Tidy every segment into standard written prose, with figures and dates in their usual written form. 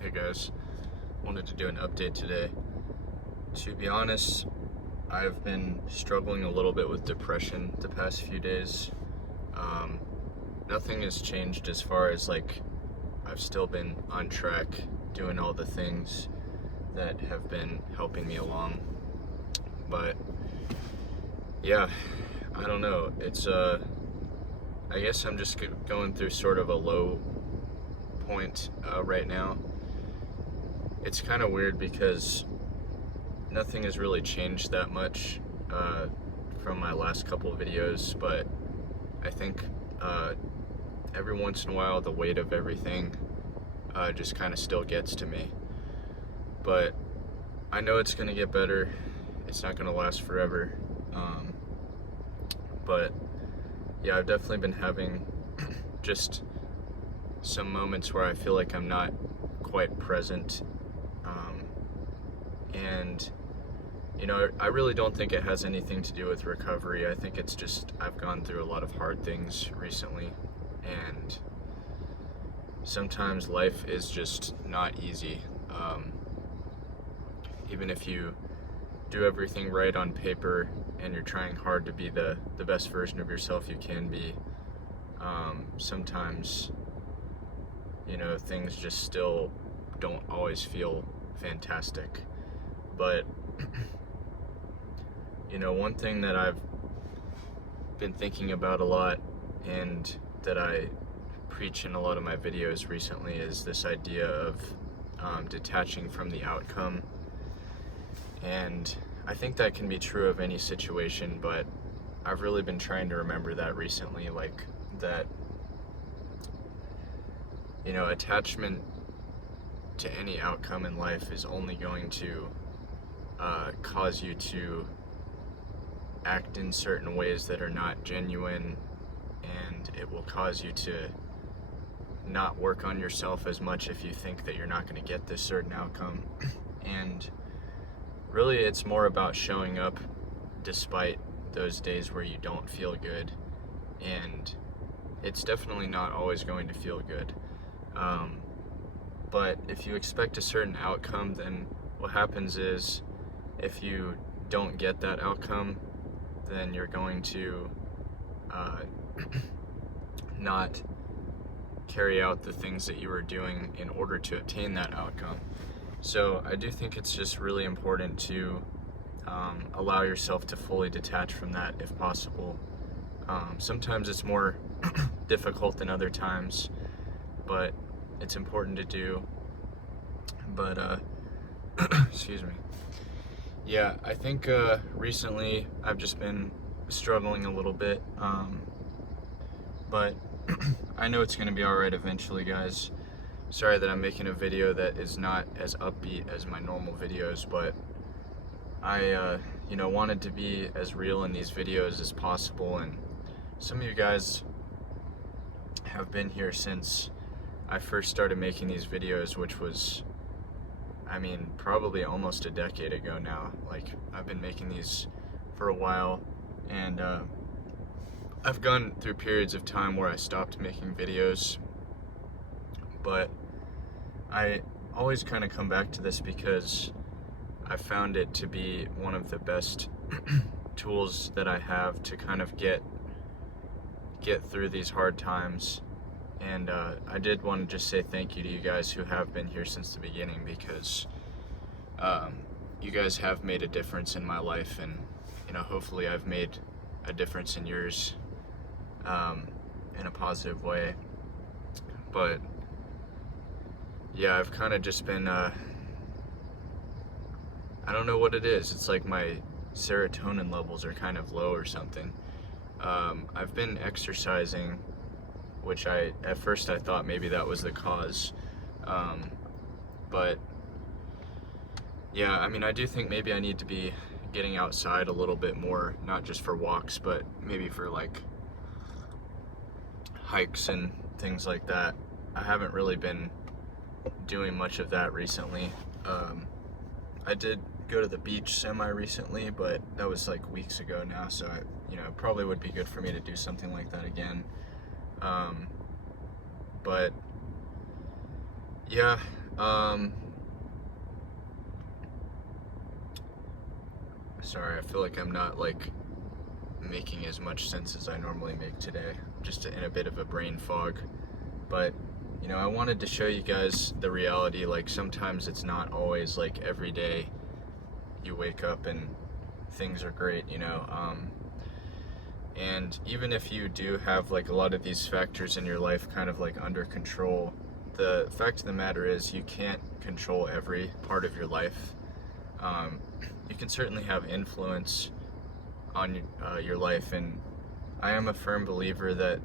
Hey guys, wanted to do an update today. To be honest, I've been struggling a little bit with depression the past few days. Um, Nothing has changed as far as I've still been on track doing all the things that have been helping me along. But yeah, I don't know. I guess I'm just going through sort of a low point right now. It's kind of weird because nothing has really changed that much from my last couple of videos, but I think every once in a while the weight of everything just kind of still gets to me. But I know it's going to get better. It's not going to last forever. But yeah, I've definitely been having just some moments where I feel like I'm not quite present. And I really don't think it has anything to do with recovery. I think it's just I've gone through a lot of hard things recently, and sometimes life is just not easy. Even if you do everything right on paper and you're trying hard to be the best version of yourself you can be, sometimes, things just still don't always feel fantastic. But one thing that I've been thinking about a lot and that I preach in a lot of my videos recently is this idea of detaching from the outcome. And I think that can be true of any situation, but I've really been trying to remember that recently, that, attachment to any outcome in life is only going to cause you to act in certain ways that are not genuine, and it will cause you to not work on yourself as much if you think that you're not going to get this certain outcome. And really, it's more about showing up despite those days where you don't feel good, and it's definitely not always going to feel good. But if you expect a certain outcome, then what happens is if you don't get that outcome, then you're going to not carry out the things that you were doing in order to obtain that outcome. So I do think it's just really important to allow yourself to fully detach from that if possible. Sometimes it's more difficult than other times, but it's important to do. But excuse me. Yeah, I think recently I've just been struggling a little bit, but I know it's going to be alright eventually, guys. Sorry that I'm making a video that is not as upbeat as my normal videos, but I wanted to be as real in these videos as possible, and some of you guys have been here since I first started making these videos, which was, probably almost a decade ago now. I've been making these for a while, and I've gone through periods of time where I stopped making videos, but I always kind of come back to this because I found it to be one of the best tools that I have to kind of get through these hard times. And I did want to just say thank you to you guys who have been here since the beginning, because you guys have made a difference in my life, and hopefully I've made a difference in yours in a positive way. But yeah, I've kind of just been I don't know what it is. It's like my serotonin levels are kind of low or something. I've been exercising, which at first I thought maybe that was the cause. But yeah, I do think maybe I need to be getting outside a little bit more, not just for walks, but maybe for hikes and things like that. I haven't really been doing much of that recently. I did go to the beach semi-recently, but that was weeks ago now, so it probably would be good for me to do something like that again. But yeah, Um, Sorry, I feel like I'm not like making as much sense as I normally make today. I'm just in a bit of a brain fog. But, I wanted to show you guys the reality. Like, sometimes it's not always like every day you wake up and things are great. And even if you do have like a lot of these factors in your life kind of like under control, the fact of the matter is you can't control every part of your life. You can certainly have influence on your life, and I am a firm believer that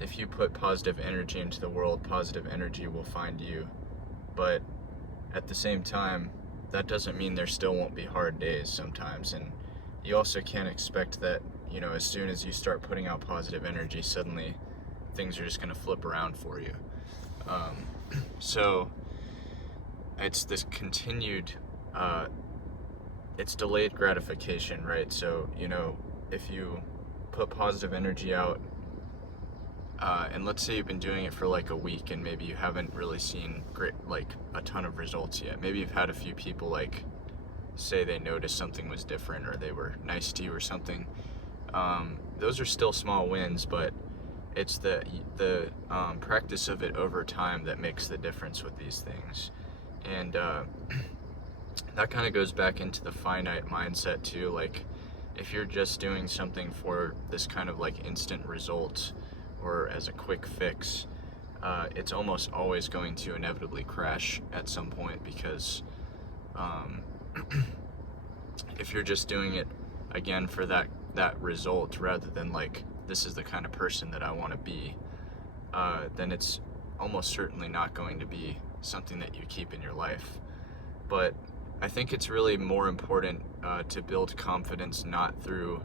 if you put positive energy into the world, positive energy will find you. But at the same time, that doesn't mean there still won't be hard days sometimes, and you also can't expect that as soon as you start putting out positive energy, suddenly things are just going to flip around for you. So it's this continued, it's delayed gratification, right? So, if you put positive energy out, and let's say you've been doing it for like a week and maybe you haven't really seen a ton of results yet. Maybe you've had a few people like say they noticed something was different or they were nice to you or something. Those are still small wins, but it's the practice of it over time that makes the difference with these things. And that kind of goes back into the finite mindset too. Like, if you're just doing something for this kind of like instant result or as a quick fix, it's almost always going to inevitably crash at some point, because if you're just doing it again for that result rather than like, this is the kind of person that I want to be, then it's almost certainly not going to be something that you keep in your life. But I think it's really more important to build confidence not through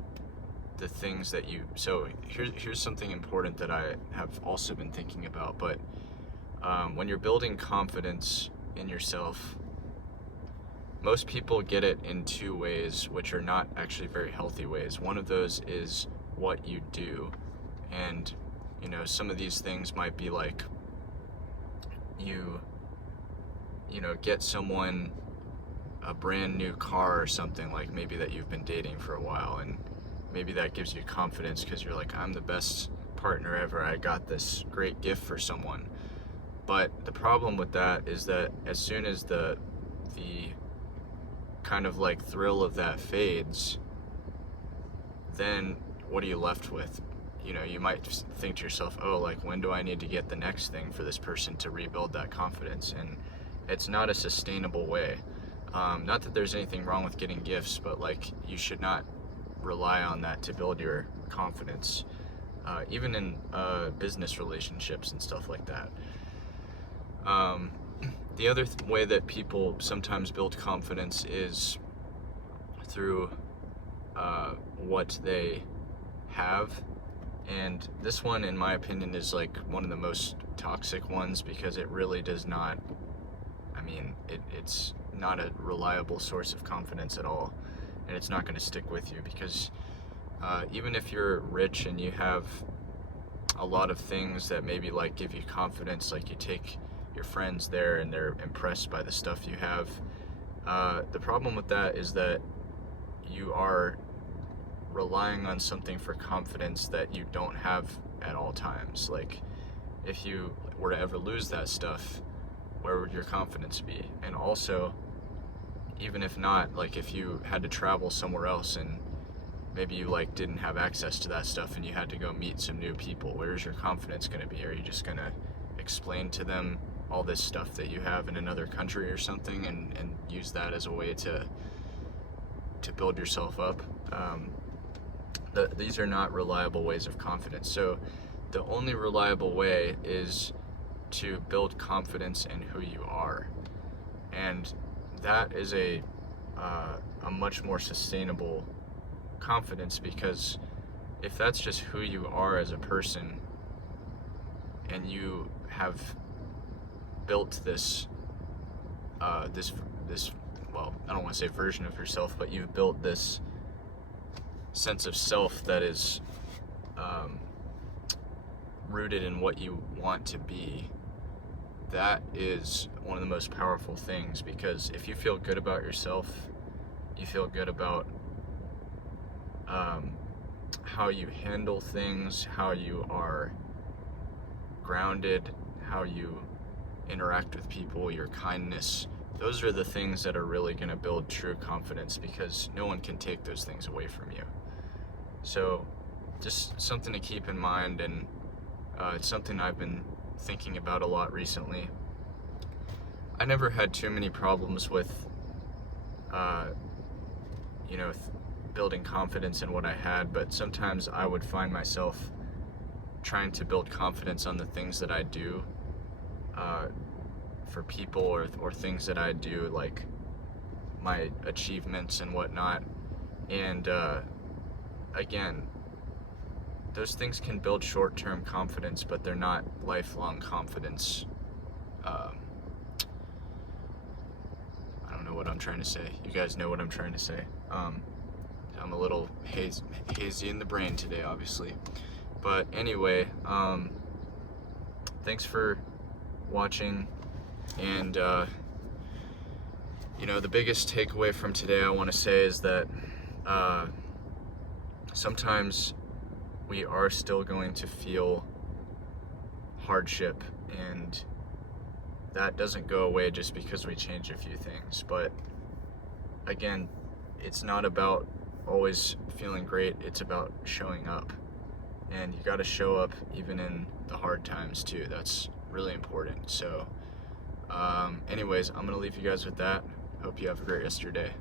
the things that you... So here's something important that I have also been thinking about. But when you're building confidence in yourself, most people get it in two ways, which are not actually very healthy ways. One of those is what you do. And, some of these things might be like you get someone a brand new car or something, like maybe that you've been dating for a while, and maybe that gives you confidence because you're like, I'm the best partner ever, I got this great gift for someone. But the problem with that is that as soon as the kind of like thrill of that fades, then what are you left with? You might think to yourself, oh, like, when do I need to get the next thing for this person to rebuild that confidence? And it's not a sustainable way. Not that there's anything wrong with getting gifts, but like, you should not rely on that to build your confidence, even in business relationships and stuff like that. The other way that people sometimes build confidence is through what they have. And this one, in my opinion, is like one of the most toxic ones, because it really does not, it's not a reliable source of confidence at all. And it's not going to stick with you, because even if you're rich and you have a lot of things that maybe like give you confidence, like you take your friends there and they're impressed by the stuff you have, the problem with that is that you are relying on something for confidence that you don't have at all times. Like, if you were to ever lose that stuff, where would your confidence be? And also, even if not, like, if you had to travel somewhere else and maybe you like didn't have access to that stuff and you had to go meet some new people, where's your confidence going to be? Are you just going to explain to them all this stuff that you have in another country or something, and use that as a way to build yourself up? These are not reliable ways of confidence. So the only reliable way is to build confidence in who you are, and that is a much more sustainable confidence, because if that's just who you are as a person, and you have built this well, I don't want to say version of yourself, but you've built this sense of self that is rooted in what you want to be, that is one of the most powerful things, because if you feel good about yourself, you feel good about how you handle things, how you are grounded, how you interact with people, your kindness. Those are the things that are really going to build true confidence, because no one can take those things away from you. So just something to keep in mind, and it's something I've been thinking about a lot recently. I never had too many problems with building confidence in what I had, but sometimes I would find myself trying to build confidence on the things that I do for people, or things that I do, like my achievements and whatnot. And again, those things can build short-term confidence, but they're not lifelong confidence. I don't know what I'm trying to say. You guys know what I'm trying to say. I'm a little hazy in the brain today, obviously. But anyway, thanks for watching. And, the biggest takeaway from today I want to say is that sometimes we are still going to feel hardship, and that doesn't go away just because we change a few things. But again, it's not about always feeling great, it's about showing up. And you got to show up even in the hard times too. That's really important. So anyways, I'm gonna leave you guys with that. Hope you have a great rest of your day.